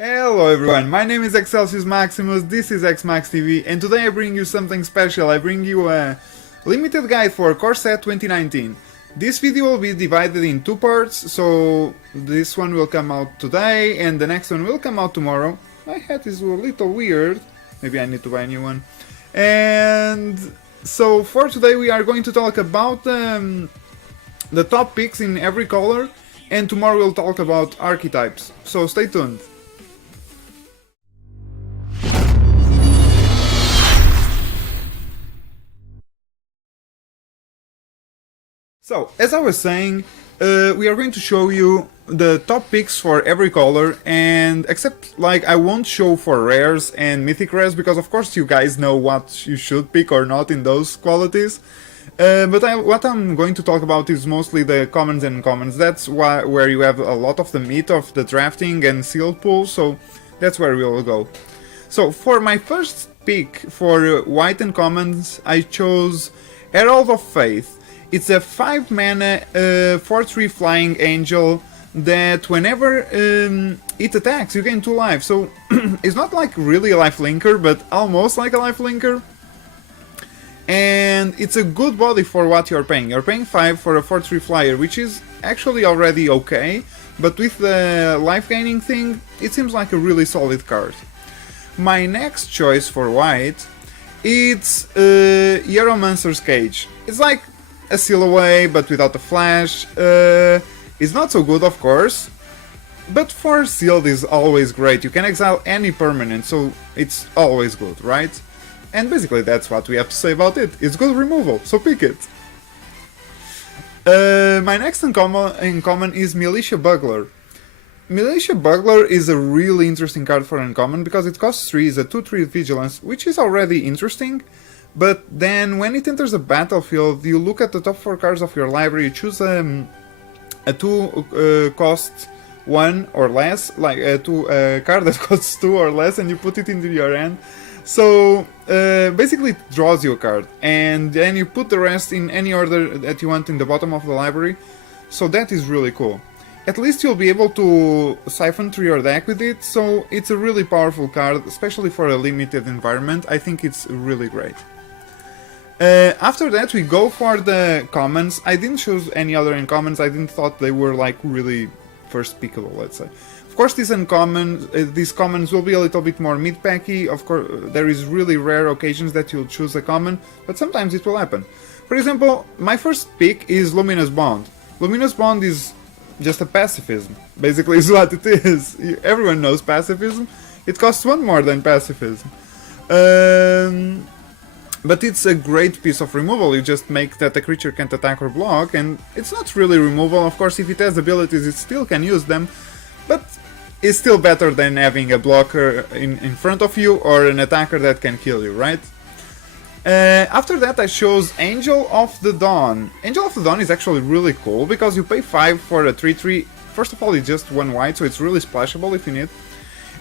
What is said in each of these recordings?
Hello everyone, my name is Exelsius Maximus, this is ExMaximusTV, and today I bring you something special. I bring you a limited guide for Core Set 2019. This video will be divided in two parts, so this one will come out today and the next one will come out tomorrow. My hat is a little weird, maybe I need to buy a new one. And so for today we are going to talk about the top picks in every color, and tomorrow we'll talk about archetypes, so stay tuned. So, as I was saying, we are going to show you the top picks for every color, and except, like, I won't show for rares and mythic rares, because of course you guys know what you should pick or not in those qualities. But what I'm going to talk about is mostly the commons and uncommons. That's where you have a lot of the meat of the drafting and sealed pool, so that's where we will go. So, for my first pick for white and commons, I chose Herald of Faith. It's a 5 mana 4/3 flying angel that whenever it attacks you gain 2 life, so it's not like really a lifelinker, but almost like a lifelinker. And it's a good body for what you're paying. You're paying 5 for a 4/3 flyer, which is actually already okay, but with the life gaining thing, it seems like a really solid card. My next choice for white, it's Hieromancer's Cage. It's like a seal away, but without the flash. It's not so good, of course, but for sealed is always great. You can exile any permanent, so it's always good, right? And basically that's what we have to say about it. It's good removal, so pick it. My next uncommon is Militia Bugler. Militia Bugler is a really interesting card for uncommon because it costs 3, is a 2/3 vigilance, which is already interesting. But then when it enters the battlefield, you look at the top 4 cards of your library, you choose a 2 cost 1 or less, like a card that costs 2 or less, and you put it into your hand. So basically it draws you a card, and then you put the rest in any order that you want in the bottom of the library. So that is really cool. At least you'll be able to siphon through your deck with it, so it's a really powerful card, especially for a limited environment. I think it's really great. After that we go for the commons. I didn't choose any other uncommons, I didn't thought they were like really first pickable, let's say. Of course these commons will be a little bit more mid-packy. Of course there is really rare occasions that you'll choose a common, but sometimes it will happen. For example, my first pick is Luminous Bond. Luminous Bond is just a pacifism, basically is what it is. Everyone knows pacifism. It costs 1 more than pacifism. But it's a great piece of removal. You just make that the creature can't attack or block, and it's not really removal. Of course, if it has abilities, it still can use them, but it's still better than having a blocker in front of you or an attacker that can kill you, right? After that I chose Angel of the Dawn. Angel of the Dawn is actually really cool because you pay 5 for a 3/3. First of all, it's just 1 white, so it's really splashable if you need.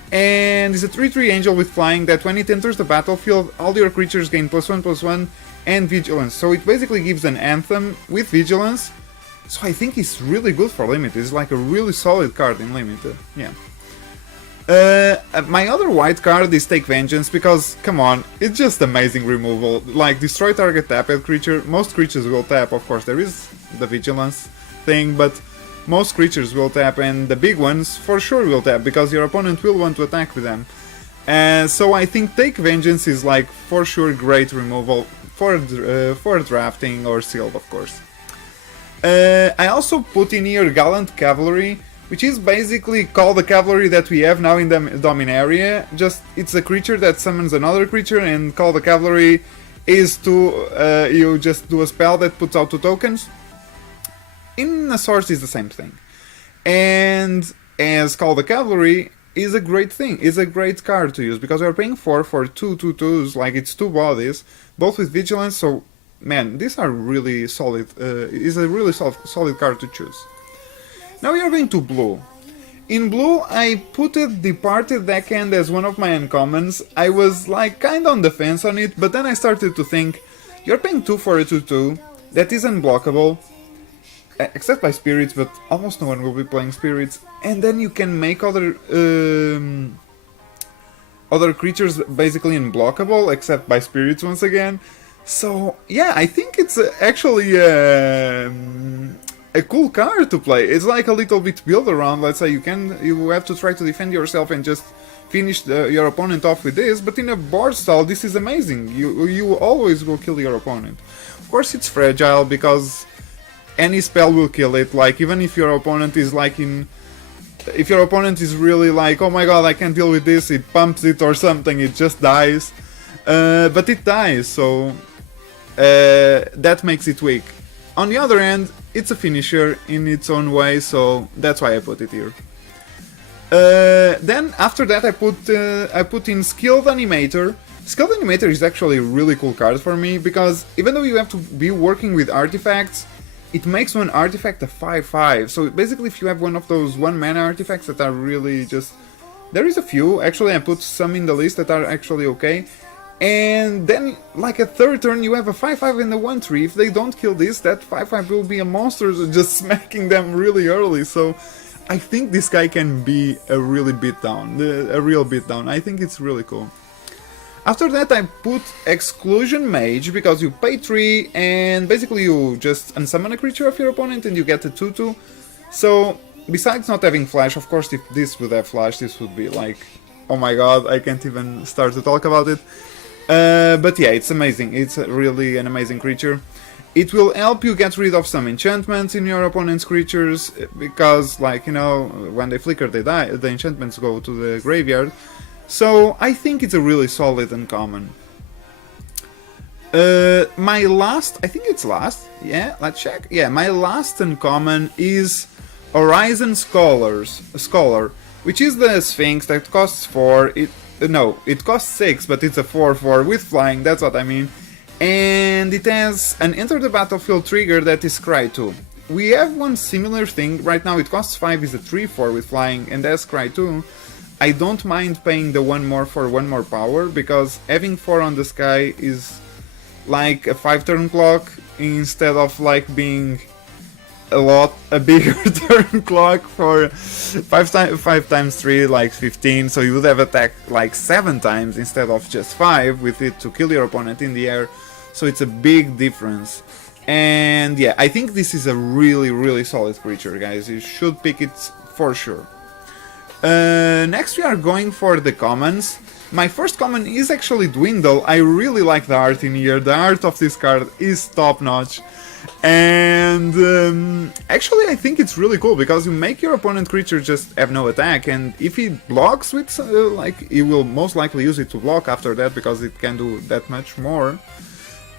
And it's a 3/3 angel with flying that when it enters the battlefield, all your creatures gain +1/+1 and vigilance. So it basically gives an anthem with vigilance. So I think it's really good for limited. It's like a really solid card in limited. Yeah. My other white card is Take Vengeance because, come on, it's just amazing removal. Like, destroy target tapped creature. Most creatures will tap, of course. There is the vigilance thing, but most creatures will tap, and the big ones for sure will tap, because your opponent will want to attack with them. So I think Take Vengeance is like for sure great removal for drafting or sealed, of course. I also put in here Gallant Cavalry, which is basically Call the Cavalry that we have now in the Dominaria. Just it's a creature that summons another creature, and Call the Cavalry is to you just do a spell that puts out 2 tokens. In a source is the same thing, and as Call the Cavalry is a great thing, is a great card to use because you're paying 4 for 2/2/2s, like it's 2 bodies, both with vigilance. So man, these are really solid. Is a really solid card to choose. Now we are going to blue. In blue, I put it Departed Deckhand as one of my uncommons. I was like kinda on the fence on it, but then I started to think, you're paying 2 for a 2/2, that is unblockable. except by spirits, but almost no one will be playing spirits. And then you can make other creatures basically unblockable, except by spirits once again. So yeah, I think it's actually a cool card to play. It's like a little bit build around. Let's say you have to try to defend yourself and just finish your opponent off with this. But in a board style, this is amazing. You always will kill your opponent. Of course, it's fragile because any spell will kill it. Like even if your opponent is like if your opponent is really like, oh my god, I can't deal with this, it pumps it or something, it just dies. But it dies, so that makes it weak. On the other hand, it's a finisher in its own way, so that's why I put it here. Then after that I put in Skilled Animator. Skilled Animator is actually a really cool card for me, because even though you have to be working with artifacts, it makes one artifact a 5/5. So basically if you have one of those 1-mana artifacts that are really just... There is a few, actually I put some in the list that are actually okay. And then, like a third turn, you have a 5/5 and a 1/3. If they don't kill this, that 5/5 will be a monster just smacking them really early. So I think this guy can be a really beatdown, a real beatdown. I think it's really cool. After that I put Exclusion Mage, because you pay 3 and basically you just unsummon a creature of your opponent and you get a 2/2. So, besides not having flash, of course if this would have flash, this would be like, oh my god, I can't even start to talk about it. But yeah, it's amazing, it's really an amazing creature. It will help you get rid of some enchantments in your opponent's creatures, because, like, you know, when they flicker they die, the enchantments go to the graveyard. So I think it's a really solid uncommon. My last, I think it's last, yeah, let's check. Yeah, my last uncommon is Horizon Scholar, which is the Sphinx that costs 4, it costs 6, but it's a 4/4 with flying, that's what I mean. And it has an Enter the Battlefield trigger that is Cry 2. We have one similar thing, right now it costs 5, is a 3/4 with flying, and that's Cry 2. I don't mind paying the 1 more for 1 more power, because having 4 on the sky is like a 5-turn clock, instead of like being a bigger turn clock for 5 times 3, like 15, so you would have attacked like 7 times instead of just 5 with it to kill your opponent in the air, so it's a big difference. And yeah, I think this is a really solid creature, guys, you should pick it for sure. Next we are going for the commons. My first common is actually Dwindle. I really like the art in here, the art of this card is top notch. And actually I think it's really cool, because you make your opponent creature just have no attack, and if he blocks with, like, he will most likely use it to block after that, because it can do that much more.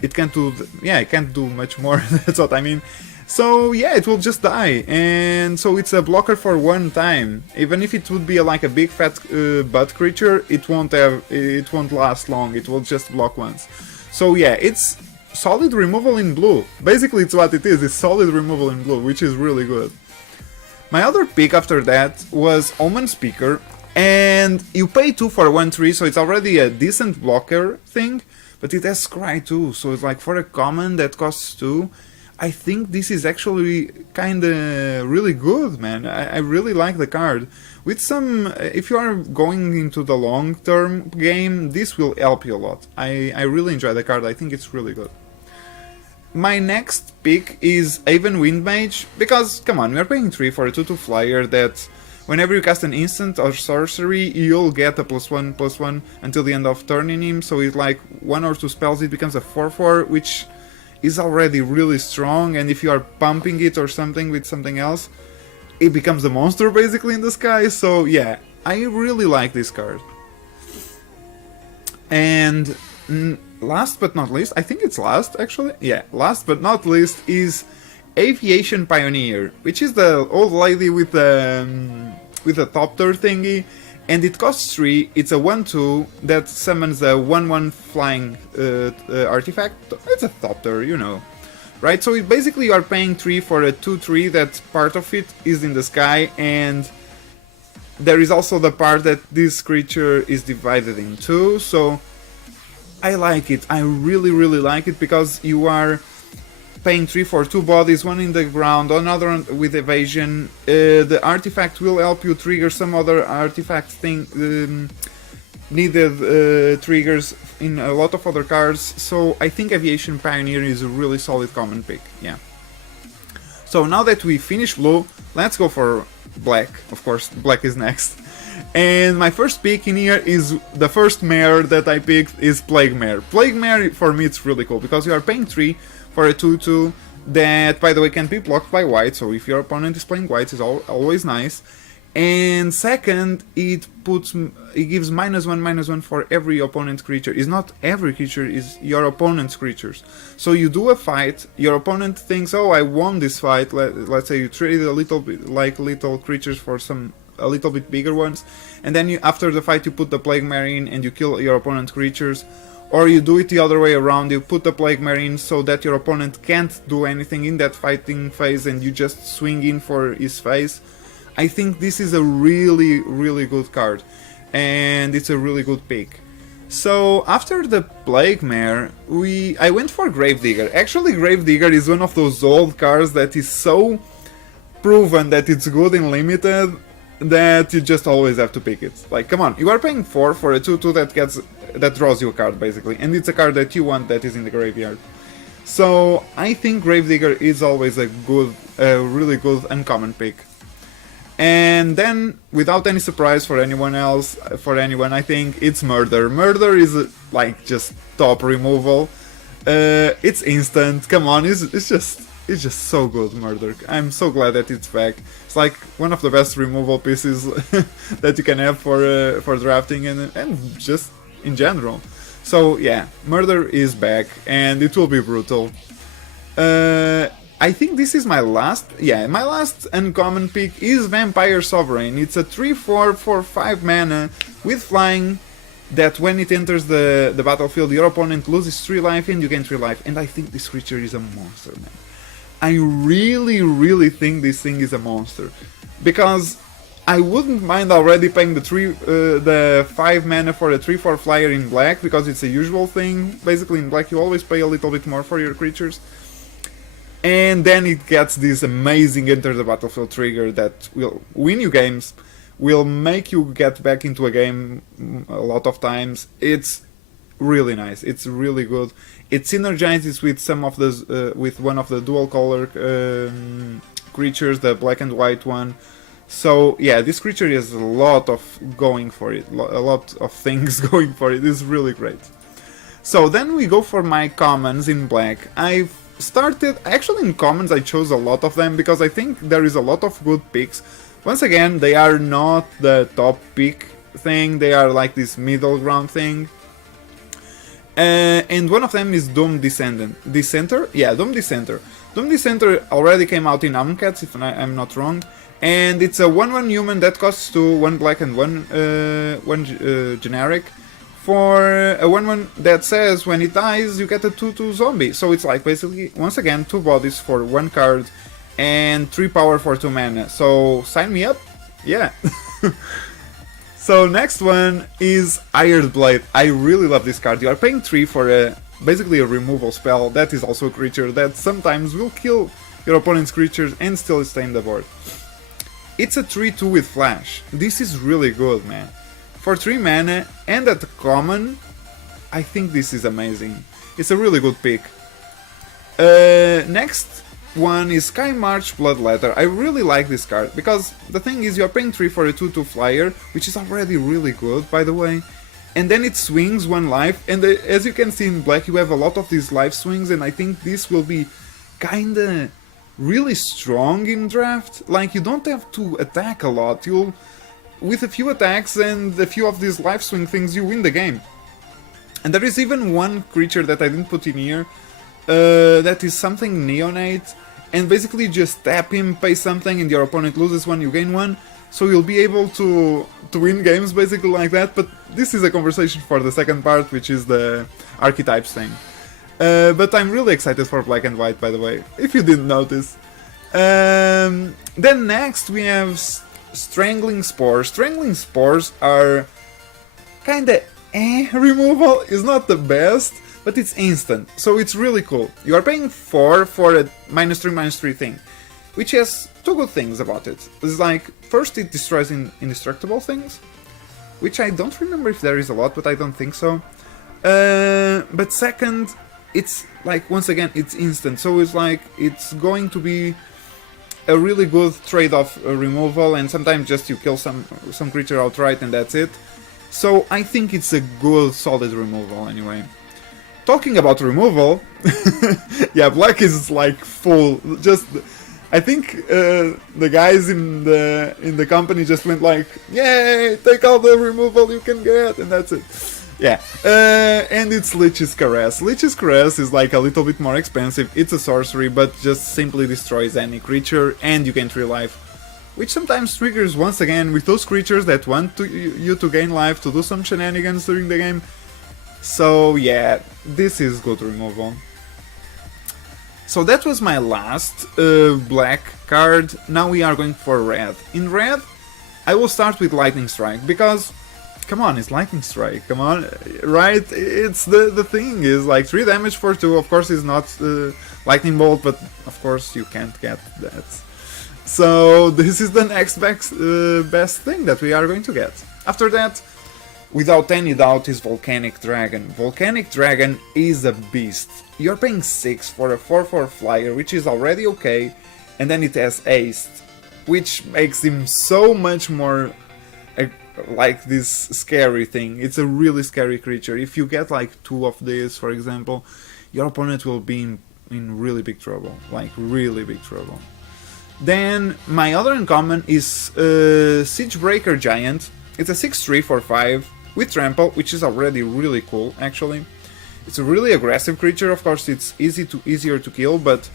It can't do, yeah, it can't do much more, that's what I mean. So yeah, it will just die, and so it's a blocker for 1 time. Even if it would be like a big fat butt creature, it won't last long, it will just block once. So yeah, it's solid removal in blue. Basically it's what it is, it's solid removal in blue, which is really good. My other pick after that was Omen Speaker, and you pay 2 for 1/3, so it's already a decent blocker thing, but it has Scry too, so it's like for a common that costs 2, I think this is actually kinda really good, man. I really like the card. With some, if you are going into the long-term game, this will help you a lot. I really enjoy the card, I think it's really good. My next pick is Haven Windmage, because, come on, we are paying 3 for a 2/2 flyer that whenever you cast an instant or sorcery, you'll get a +1/+1 until the end of turn in him, so it's like 1 or 2 spells, it becomes a 4/4, which is already really strong, and if you are pumping it or something with something else, it becomes a monster basically in the sky, so yeah, I really like this card. And last but not least, I think it's last actually, yeah, last but not least is Aviation Pioneer, which is the old lady with the Thopter thingy, and it costs 3, it's a 1/2 that summons a 1/1 flying artifact. It's a Thopter, you know. Right, so basically you are paying 3 for a 2/3 that part of it is in the sky, and there is also the part that this creature is divided in 2, so I like it. I really like it, because you are paying 3 for 2 bodies, one in the ground, another with evasion. The artifact will help you trigger some other artifact thing, needed triggers in a lot of other cards, so I think Aviation Pioneer is a really solid common pick, yeah. So now that we finished blue, let's go for black. Of course, black is next. And my first pick in here is the first mare that I picked is Plague Mare. Plague Mare for me it's really cool because you are paying 3 for a 2/2 that, by the way, can be blocked by white, so if your opponent is playing white it's always nice. And second, it gives -1/-1 for every opponent's creature. It's not every creature, is your opponent's creatures. So you do a fight, your opponent thinks, oh, I won this fight. Let's say you trade a little bit like little creatures for some a little bit bigger ones, and then after the fight you put the Plague Mare in and you kill your opponent's creatures. Or you do it the other way around, you put the Plague Mare in so that your opponent can't do anything in that fighting phase and you just swing in for his phase. I think this is a really, really good card, and it's a really good pick. So after the Plague Mare, I went for Gravedigger. Actually, Gravedigger is one of those old cards that is so proven that it's good in Limited that you just always have to pick it. Like, come on, you are paying 4 for a 2/2 that draws you a card basically, and it's a card that you want that is in the graveyard. So I think Gravedigger is always a really good uncommon pick. And then, without any surprise for anyone, I think it's Murder. Murder is like just top removal. It's instant. Come on, it's just so good. Murder. I'm so glad that it's back. It's like one of the best removal pieces that you can have for drafting and just in general. So yeah, Murder is back, and it will be brutal. I think this is my last uncommon pick is Vampire Sovereign. It's a 3/4 for 5 mana with flying that when it enters the battlefield your opponent loses 3 life and you gain 3 life, and I think this creature is a monster, man. I really, really think this thing is a monster, because I wouldn't mind already paying the 5 mana for a 3/4 flyer in black, because it's a usual thing. Basically in black you always pay a little bit more for your creatures. And then it gets this amazing enter the battlefield trigger that will win you games, will make you get back into a game a lot of times. It's really nice, it's really good. It synergizes with some of the with one of the dual color creatures, the black and white one. So yeah, this creature has a lot of going for it, a lot of things going for it. It's really great. So then we go for my commons in black. I've started, actually in commons I chose a lot of them because I think there is a lot of good picks. Once again, they are not the top pick thing, they are like this middle ground thing. And one of them is Doom Dissenter? Yeah, Doom Dissenter. Doom Dissenter already came out in Amonkhet, if I'm not wrong. And it's a 1/1 human that costs 2, 1 black and 1 generic. For a 1/1 that says when it dies you get a 2/2 zombie. So it's like basically, once again, 2 bodies for 1 card and 3 power for 2 mana. So sign me up, yeah. So next one is Iron Blade. I really love this card. You are paying 3 for basically a removal spell that is also a creature that sometimes will kill your opponent's creatures and still stay in the board. It's a 3/2 with flash. This is really good, man. For 3 mana and at common, I think this is amazing. It's a really good pick. Next one is Sky March Bloodletter. I really like this card because the thing is you're paying 3 for a 2/2 flyer, which is already really good, by the way. And then it swings 1 life, and as you can see in black you have a lot of these life swings, and I think this will be kinda really strong in draft. Like, you don't have to attack a lot, with a few attacks and a few of these life swing things you win the game. And there is even one creature that I didn't put in here, that is something Neonate, and basically just tap him, pay something, and your opponent loses 1, you gain 1, so you'll be able to win games basically like that. But this is a conversation for the second part, which is the archetypes thing. But I'm really excited for black and white, by the way, if you didn't notice. Then next we have Strangling Spores. Strangling Spores are kinda removal is not the best, but it's instant, so it's really cool. You are paying 4 for a -3/-3 thing, which has two good things about it. It's like, first it destroys indestructible things, which I don't remember if there is a lot, but I don't think so. But second, it's like, once again, it's instant, so it's like, it's going to be a really good trade-off removal, and sometimes just you kill some creature outright and that's it. So I think it's a good, solid removal anyway. Talking about removal, yeah, black is like full. Just, I think the guys in the company just went like, yay, take all the removal you can get, and that's it. Yeah, and it's Lich's Caress. Lich's Caress is like a little bit more expensive. It's a sorcery, but just simply destroys any creature, and you gain 3 life. Which sometimes triggers once again with those creatures that want you to gain life, to do some shenanigans during the game. So yeah, this is good removal. So that was my last black card. Now we are going for red. In red, I will start with Lightning Strike, because, come on, it's Lightning Strike, come on, right? It's the thing is like 3 damage for 2, of course it's not Lightning Bolt, but of course you can't get that. So this is the next best thing that we are going to get. After that, without any doubt, is Volcanic Dragon. Volcanic Dragon is a beast. You're paying 6 for a 4/4 flyer, which is already okay, and then it has haste, which makes him so much more like this scary thing. It's a really scary creature. If you get like 2 of these, for example, your opponent will be in really big trouble, like really big trouble. Then my other uncommon is Siegebreaker Giant. It's a 6/3 for 5 with trample, which is already really cool actually. It's a really aggressive creature, of course it's easier to kill, but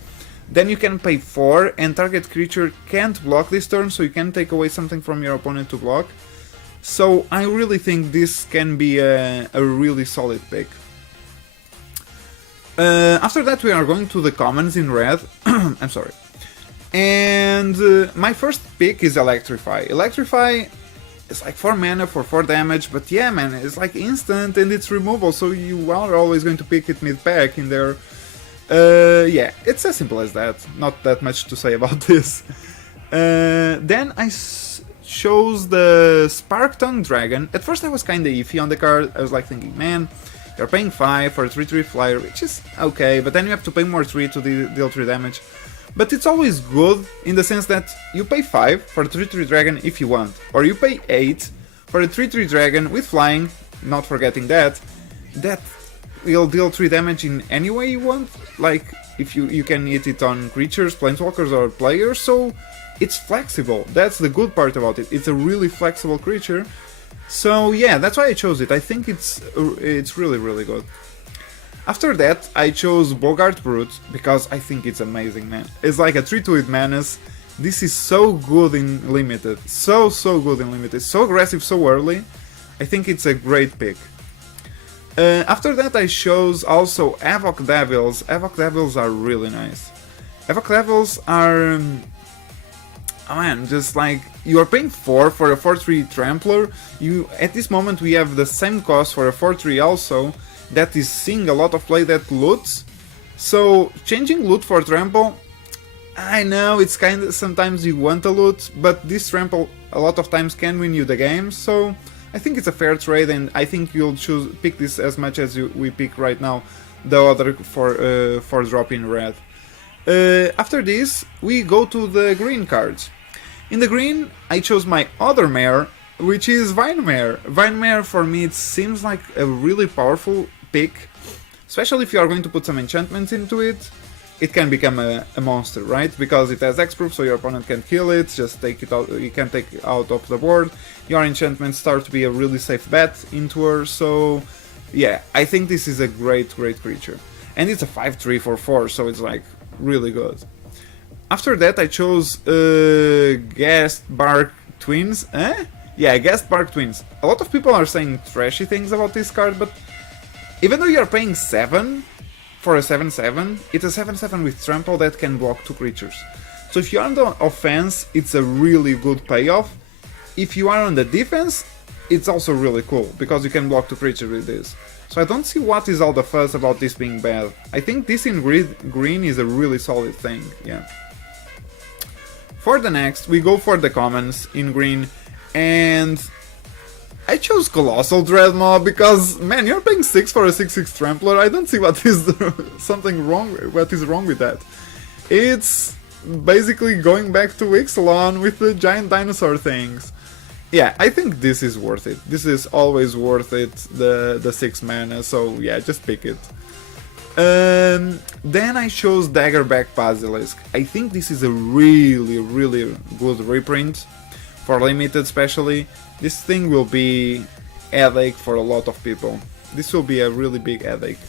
then you can pay 4 and target creature can't block this turn, so you can take away something from your opponent to block. So I really think this can be a really solid pick. After that we are going to the commons in red. I'm sorry. And my first pick is Electrify. Electrify is like 4 mana for 4 damage, but yeah man, it's like instant and it's removal, so you are always going to pick it mid-pack in there. Yeah, it's as simple as that. Not that much to say about this. Then I chose the Spark Tongue Dragon. At first I was kinda iffy on the card. I was like thinking, man, you're paying 5 for a 3/3 flyer, which is okay, but then you have to pay more 3 to deal 3 damage. But it's always good in the sense that you pay 5 for a 3/3 dragon if you want, or you pay 8 for a 3/3 dragon with flying, not forgetting that will deal 3 damage in any way you want, like if you can hit it on creatures, planeswalkers or players, so it's flexible. That's the good part about it. It's a really flexible creature. So yeah, that's why I chose it. I think it's really good. After that, I chose Bogart Brute because I think it's amazing, man. It's like a 3/2 with Menace. This is so good in Limited. So good in Limited. So aggressive so early. I think it's a great pick. After that, I chose also Evoc Devils. Evoc Devils are really nice. Evoc Devils are... oh man, just like, you are paying 4 for a 4/3 Trampler. At this moment we have the same cost for a 4/3 also, that is seeing a lot of play that loots. So changing loot for trample, I know it's kinda sometimes you want a loot, but this trample a lot of times can win you the game, so I think it's a fair trade, and I think you'll pick this as much as we pick right now the other for drop in red. After this we go to the green cards. In the green I chose my other mare, which is Vinemare. Vinemare for me it seems like a really powerful pick, especially if you are going to put some enchantments into it. It can become a monster, right? Because it has X-proof, so your opponent can kill it, just take it out, you can take it out of the board. Your enchantments start to be a really safe bet into her, so yeah, I think this is a great creature. And it's a 5/3 for 4, so it's like really good. After that I chose Ghast Bark Twins. Yeah, Ghast Bark Twins. A lot of people are saying trashy things about this card, but even though you're paying 7 for a 7/7, it's a 7/7 with trample that can block 2 creatures. So if you're on the offense, it's a really good payoff. If you are on the defense, it's also really cool, because you can block 2 creatures with this. So I don't see what is all the fuss about this being bad. I think this in green is a really solid thing, yeah. For the next, we go for the commons in green, and I chose Colossal Dreadmaw because, man, you're paying 6 for a 6/6 Trampler. I don't see what is what is wrong with that. It's basically going back to Ixalan with the giant dinosaur things. Yeah, I think this is worth it. This is always worth it, the 6 mana, so yeah, just pick it. Then I chose Daggerback Basilisk. I think this is a really good reprint, for Limited especially. This thing will be headache for a lot of people. This will be a really big headache.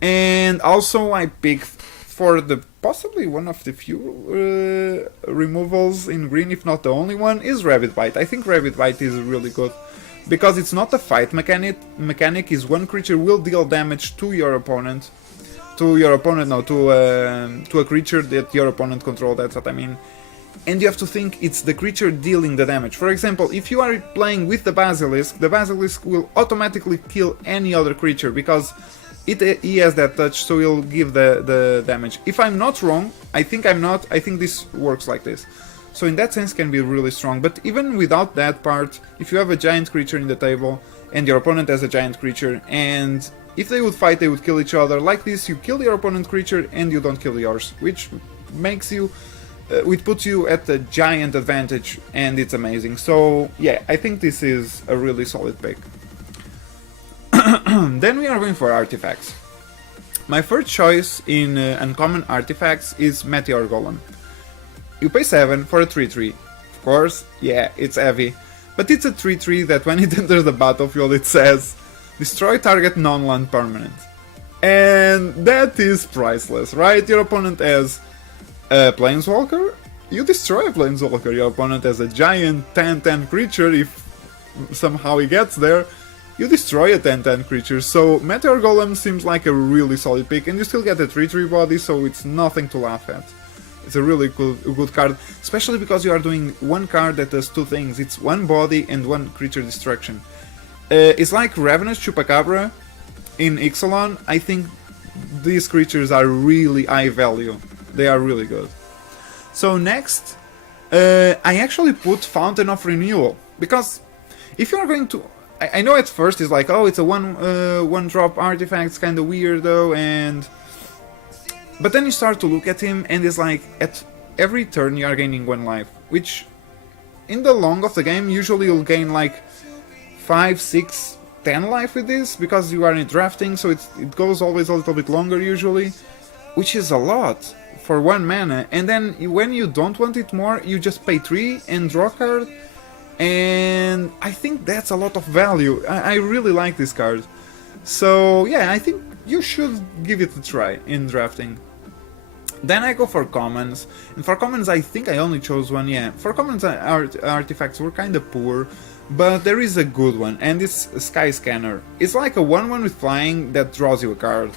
And also I picked for the possibly one of the few removals in green, if not the only one, is Rabbit Bite. I think Rabbit Bite is really good, because it's not a fight mechanic is one creature will deal damage to your opponent. To a creature that your opponent controls, that's what I mean. And you have to think it's the creature dealing the damage. For example, if you are playing with the Basilisk will automatically kill any other creature, because he has that touch, so he'll give the damage. If I'm not wrong, I think I'm not, I think this works like this. So in that sense can be really strong, but even without that part, if you have a giant creature in the table, and your opponent has a giant creature, and if they would fight, they would kill each other, like this, you kill your opponent's creature and you don't kill yours, which makes you, which puts you at a giant advantage, and it's amazing. So yeah, I think this is a really solid pick. Then we are going for artifacts. My first choice in uncommon artifacts is Meteor Golem. You pay 7 for a 3/3. Of course, yeah, it's heavy, but it's a 3/3 that when it enters the battlefield it says destroy target non-land permanent. And that is priceless, right? Your opponent has a Planeswalker, you destroy a Planeswalker. Your opponent has a giant 10/10 creature, if somehow he gets there, you destroy a 10/10 creature. So Meteor Golem seems like a really solid pick, and you still get a 3/3 body, so it's nothing to laugh at. It's a really good card, especially because you are doing one card that does 2 things. It's 1 body and 1 creature destruction. It's like Ravenous Chupacabra in Ixalan. I think these creatures are really high value. They are really good. So next, I actually put Fountain of Renewal, because if you are going to... I know at first it's like, oh, it's a one drop artifact, it's kind of weird though, and... But then you start to look at him, and it's like, at every turn you are gaining 1 life, which in the long of the game, usually you'll gain like 5, 6, 10 life with this, because you are in drafting, so it goes always a little bit longer usually, which is a lot for 1 mana, and then when you don't want it more, you just pay 3 and draw a card, and I think that's a lot of value. I really like this card. So yeah, I think you should give it a try in drafting. Then I go for commons, and for commons I think I only chose 1, yeah. For commons artifacts were kinda poor, but there is a good one, and it's Sky Scanner. It's like a 1/1 with flying that draws you a card.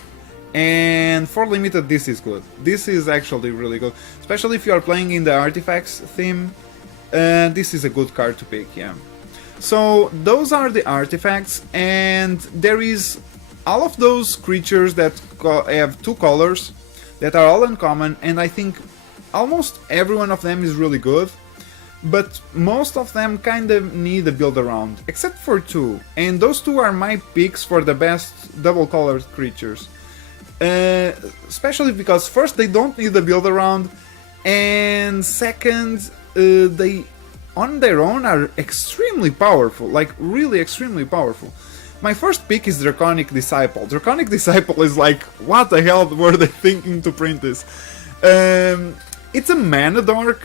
And for Limited this is good. This is actually really good, especially if you are playing in the artifacts theme. This is a good card to pick, yeah. So those are the artifacts, and there is all of those creatures that have 2 colors that are all uncommon, and I think almost every one of them is really good, but most of them kind of need a build around, except for 2, and those 2 are my picks for the best double colored creatures. Especially because first they don't need a build around, and second, they on their own are extremely powerful, like really extremely powerful. My first pick is Draconic Disciple. Draconic Disciple is like, what the hell were they thinking to print this? It's a mana dork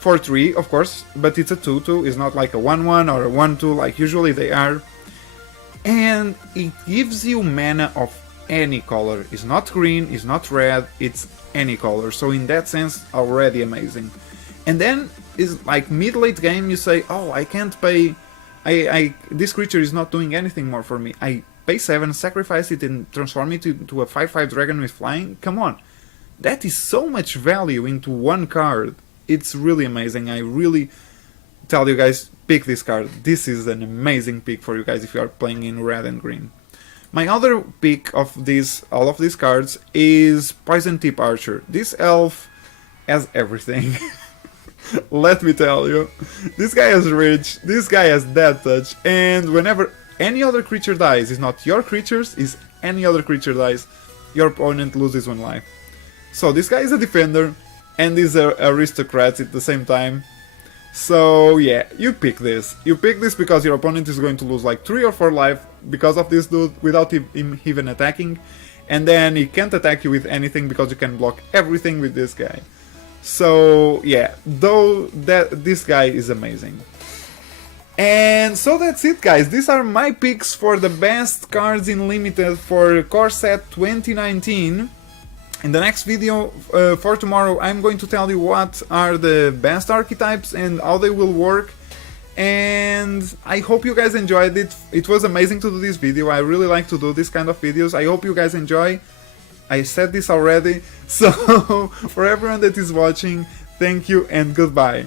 for 3, of course, but it's a 2/2. It's not like a 1/1 or a 1/2 like usually they are. And it gives you mana of any color. It's not green, it's not red, it's any color. So in that sense, already amazing. And then is like mid-late game you say, oh, I can't pay, this creature is not doing anything more for me. I pay 7, sacrifice it and transform it into a 5/5 dragon with flying? Come on. That is so much value into 1 card. It's really amazing. I really tell you guys, pick this card. This is an amazing pick for you guys if you are playing in red and green. My other pick of all of these cards is Poison Tip Archer. This elf has everything. Let me tell you. This guy has reach, this guy has death touch, and whenever any other creature dies, it's not your creatures, it's any other creature dies, your opponent loses 1 life. So this guy is a defender and is a aristocrat at the same time. So yeah, you pick this. You pick this because your opponent is going to lose like 3 or 4 life because of this dude without him even attacking. And then he can't attack you with anything because you can block everything with this guy. So yeah, this guy is amazing. And so that's it, guys. These are my picks for the best cards in Limited for Core Set 2019. In the next video for tomorrow, I'm going to tell you what are the best archetypes and how they will work. And I hope you guys enjoyed it. It was amazing to do this video. I really like to do this kind of videos. I hope you guys enjoy. I said this already. So for everyone that is watching, thank you and goodbye.